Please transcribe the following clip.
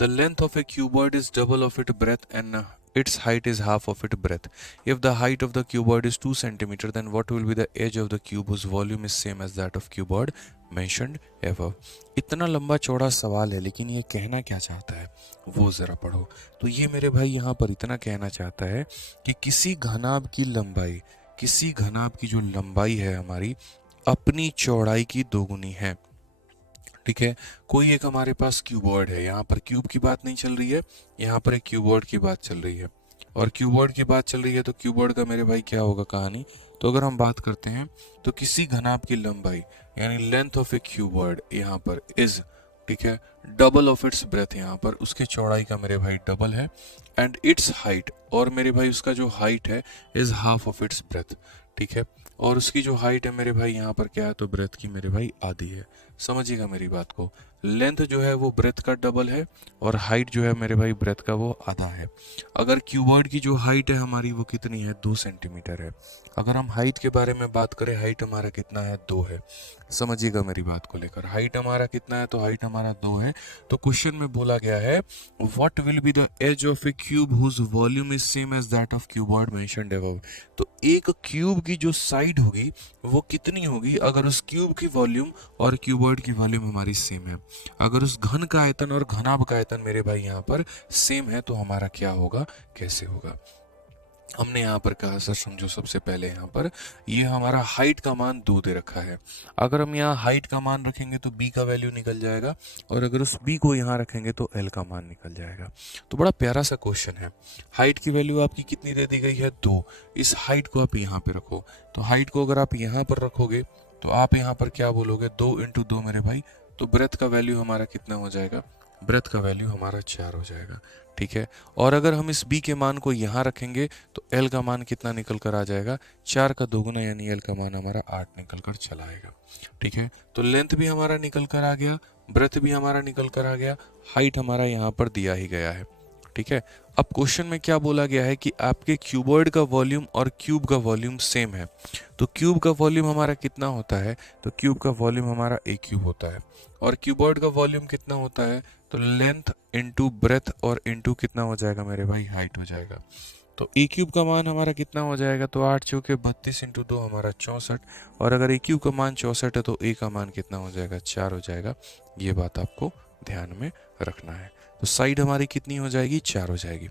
The length of a cuboid is double of its breadth and its height is half of its breadth. If the height of the cuboid is 2 centimeter, then what will be the edge of the cube whose volume is same as that of cuboid mentioned above? इतना लंबा चौड़ा सवाल है, लेकिन ये कहना क्या चाहता है वो ज़रा पढ़ो। तो ये मेरे भाई यहाँ पर इतना कहना चाहता है कि किसी घनाभ की लंबाई, किसी घनाभ की जो लंबाई है हमारी, अपनी चौड़ाई की दोगुनी है। ठीक है, कोई एक हमारे पास क्यूबॉइड है, यहाँ पर क्यूब की बात नहीं चल रही है, यहाँ पर एक क्यूबॉइड की बात चल रही है। और क्यूबॉइड की बात चल रही है तो क्यूबॉइड का मेरे भाई क्या होगा कहानी? तो अगर हम बात करते हैं तो किसी घनाभ की लंबाई यानी लेंथ ऑफ ए क्यूबॉइड यहाँ पर इज, ठीक है, डबल ऑफ इट्स ब्रेथ, यहाँ पर उसके चौड़ाई का मेरे भाई डबल है, एंड इट्स हाइट, और मेरे भाई उसका जो हाइट है is half of its breath. ठीक है, और उसकी जो हाइट है मेरे भाई यहाँ पर क्या है? तो ब्रेथ की मेरे भाई आधी है। समझिएगा मेरी बात को, लेंथ जो है वो ब्रेथ का डबल है और हाइट जो है मेरे भाई ब्रेथ का वो आधा है। अगर क्यूबॉइड की जो हाइट है हमारी वो कितनी है? 2 सेंटीमीटर है। अगर हम हाइट के बारे में बात करें, हाइट हमारा कितना है? 2 है। समझिएगा मेरी बात को लेकर, हाइट हमारा कितना है? तो हाइट हमारा 2 है। तो क्वेश्चन में बोला गया है what will be the edge of a cube whose volume is same as that of cuboid mentioned above. तो एक क्यूब की जो साइड होगी वो कितनी होगी अगर उस क्यूब की वॉल्यूम और क्यूबॉइड की वॉल्यूम हमारी सेम है? अगर उस घन का आयतन और घनाभ का आयतन मेरे भाई यहाँ पर सेम है तो हमारा क्या होगा, कैसे होगा? हमने यहाँ पर कहा सर समझो, सबसे पहले यहाँ पर ये हमारा हाइट का मान 2 दे रखा है। अगर हम यहाँ हाइट का मान रखेंगे तो b का वैल्यू निकल जाएगा, और अगर उस b को यहाँ रखेंगे तो l का मान निकल जाएगा। तो बड़ा प्यारा सा क्वेश्चन है। हाइट की वैल्यू आपकी कितनी दे दी गई है? 2। इस हाइट को आप यहाँ पे रखो, तो हाइट को अगर आप यहाँ पर रखोगे तो आप यहाँ पर क्या बोलोगे? 2 इंटू 2 मेरे भाई, तो ब्रेथ का वैल्यू हमारा कितना हो जाएगा? ब्रेथ का वैल्यू हमारा 4 हो जाएगा। ठीक है, और अगर हम इस b के मान को यहाँ रखेंगे तो l का मान कितना निकल कर आ जाएगा? 4 का दोगुना यानी l का मान हमारा 8 निकल कर चला आएगा। ठीक है, तो लेंथ भी हमारा निकल कर आ गया, ब्रेथ भी हमारा निकल कर आ गया, हाइट हमारा यहाँ पर दिया ही गया है। ठीक है, अब क्वेश्चन में क्या बोला गया है कि आपके क्यूबॉइड का वॉल्यूम और क्यूब का वॉल्यूम सेम है। तो क्यूब का वॉल्यूम हमारा कितना होता है? तो क्यूब का वॉल्यूम हमारा a क्यूब होता है, और क्यूबॉइड का वॉल्यूम कितना होता है? तो लेंथ इंटू ब्रेथ और इंटू कितना हो जाएगा मेरे भाई? हाइट हो जाएगा। तो a क्यूब का मान हमारा कितना हो जाएगा? तो 8 चौके 32 इंटू 2 हमारा 64, और अगर a क्यूब का मान 64 है तो a का मान कितना हो जाएगा? 4 हो जाएगा। ये बात आपको ध्यान में रखना है। तो साइड हमारी कितनी हो जाएगी? 4 हो जाएगी।